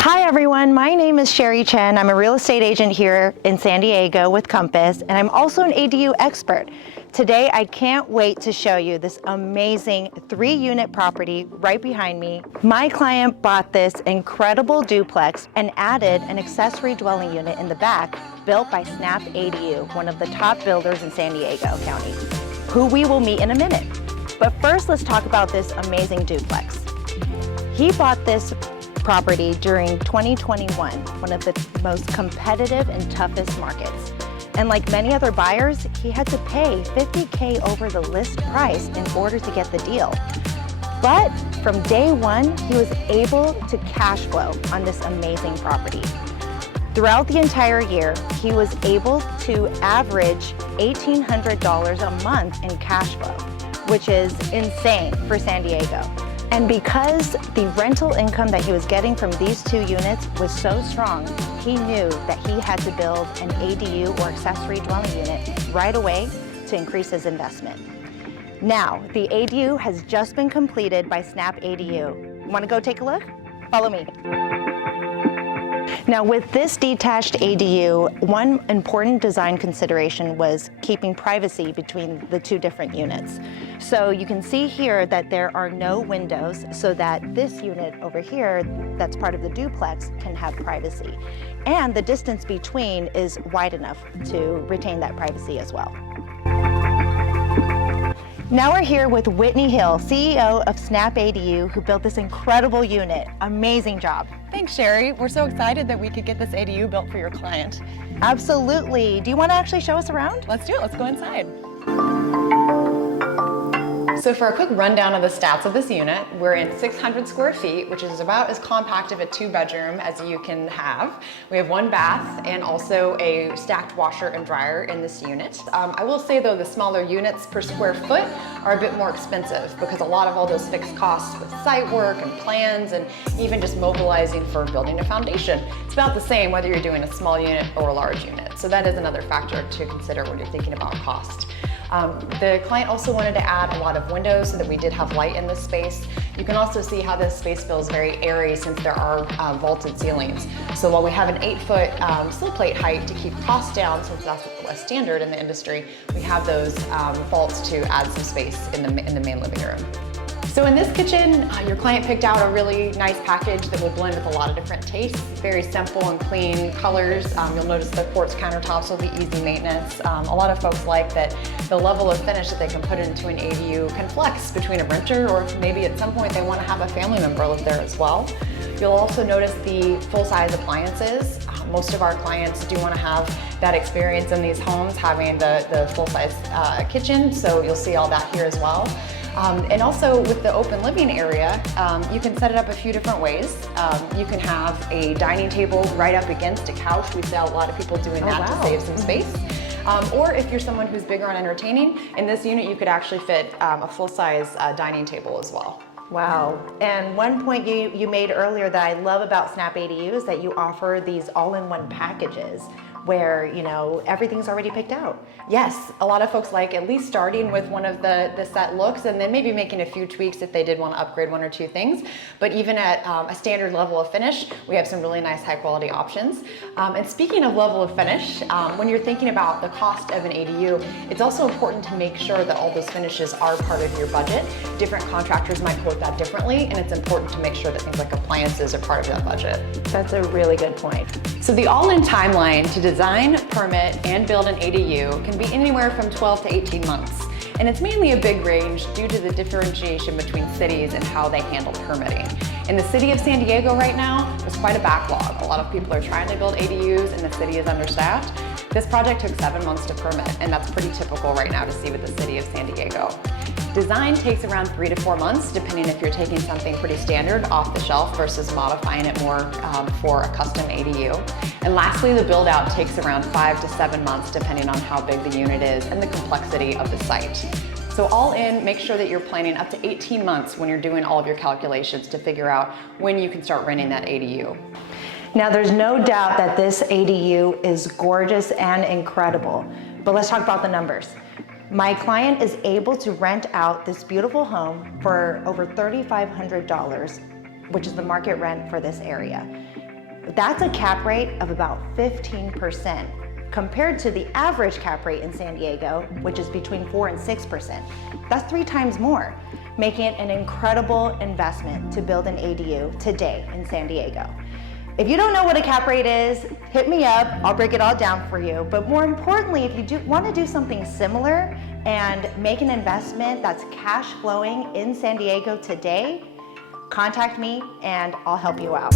Hi everyone, my name is Chen. I'm a real estate agent here in San Diego with Compass, and I'm also an ADU expert. Today, I can't wait to show you this amazing 3-unit property right behind me. My client bought this incredible duplex and added an accessory dwelling unit in the back built by SnapADU, one of the top builders in San Diego County, who we will meet in a minute. But first, let's talk about this amazing duplex. He bought this property during 2021, one of the most competitive and toughest markets. And like many other buyers, he had to pay $50K over the list price in order to get the deal. But from day one, he was able to cash flow on this amazing property. Throughout the entire year, he was able to average $1,800 a month in cash flow, which is insane for San Diego. And because the rental income that he was getting from these 2 units was so strong, he knew that he had to build an ADU or accessory dwelling unit right away to increase his investment. Now, the ADU has just been completed by SnapADU. Want to go take a look? Follow me. Now, with this detached ADU, one important design consideration was keeping privacy between the 2 different units. So you can see here that there are no windows so that this unit over here that's part of the duplex can have privacy. And the distance between is wide enough to retain that privacy as well. Now we're here with Whitney Hill, CEO of SnapADU, who built this incredible unit. Amazing job. Thanks, Sherry. We're so excited that we could get this ADU built for your client. Absolutely. Do you want to actually show us around? Let's do it. Let's go inside. So for a quick rundown of the stats of this unit, we're in 600 square feet, which is about as compact of a 2-bedroom as you can have. We have 1 bath and also a stacked washer and dryer in this unit. I will say though, the smaller units per square foot are a bit more expensive because a lot of all those fixed costs with site work and plans and even just mobilizing for building a foundation. It's about the same whether you're doing a small unit or a large unit. So that is another factor to consider when you're thinking about cost. The client also wanted to add a lot of windows so that we did have light in this space. You can also see how this space feels very airy since there are vaulted ceilings. So while we have an 8-foot sill plate height to keep costs down, since that's a standard in the industry, we have those vaults to add some space in the main living room. So in this kitchen, your client picked out a really nice package that will blend with a lot of different tastes. Very simple and clean colors. You'll notice the quartz countertops will be easy maintenance. A lot of folks like that the level of finish that they can put into an ADU can flex between a renter or maybe at some point they want to have a family member live there as well. You'll also notice the full-size appliances. Most of our clients do want to have that experience in these homes, having the full-size kitchen, so you'll see all that here as well. And also with the open living area, you can set it up a few different ways. You can have a dining table right up against a couch. We see a lot of people doing that to save some space. Or if you're someone who's bigger on entertaining, in this unit you could actually fit a full-size dining table as well. Wow. And one point you made earlier that I love about SnapADU is that you offer these all-in-one packages where, you know, everything's already picked out. Yes, a lot of folks like at least starting with one of the set looks and then maybe making a few tweaks if they did want to upgrade 1 or 2 things. But even at a standard level of finish, we have some really nice high quality options. And speaking of level of finish, when you're thinking about the cost of an ADU, it's also important to make sure that all those finishes are part of your budget. Different contractors might quote that differently, and it's important to make sure that things like appliances are part of that budget. That's a really good point. So the all-in timeline to design, permit, and build an ADU can be anywhere from 12 to 18 months. And it's mainly a big range due to the differentiation between cities and how they handle permitting. In the city of San Diego right now, there's quite a backlog. A lot of people are trying to build ADUs and the city is understaffed. This project took 7 months to permit, and that's pretty typical right now to see with the city of San Diego. Design takes around 3 to 4 months, depending if you're taking something pretty standard off the shelf versus modifying it more for a custom ADU. And lastly, the build out takes around 5 to 7 months, depending on how big the unit is and the complexity of the site. So all in, make sure that you're planning up to 18 months when you're doing all of your calculations to figure out when you can start renting that ADU. Now there's no doubt that this ADU is gorgeous and incredible, but let's talk about the numbers. My client is able to rent out this beautiful home for over $3,500, which is the market rent for this area. That's a cap rate of about 15% compared to the average cap rate in San Diego, which is between 4 and 6%. That's 3 times more, making it an incredible investment to build an ADU today in San Diego. If you don't know what a cap rate is, hit me up, I'll break it all down for you. But more importantly, if you want to do something similar and make an investment that's cash flowing in San Diego today, contact me and I'll help you out.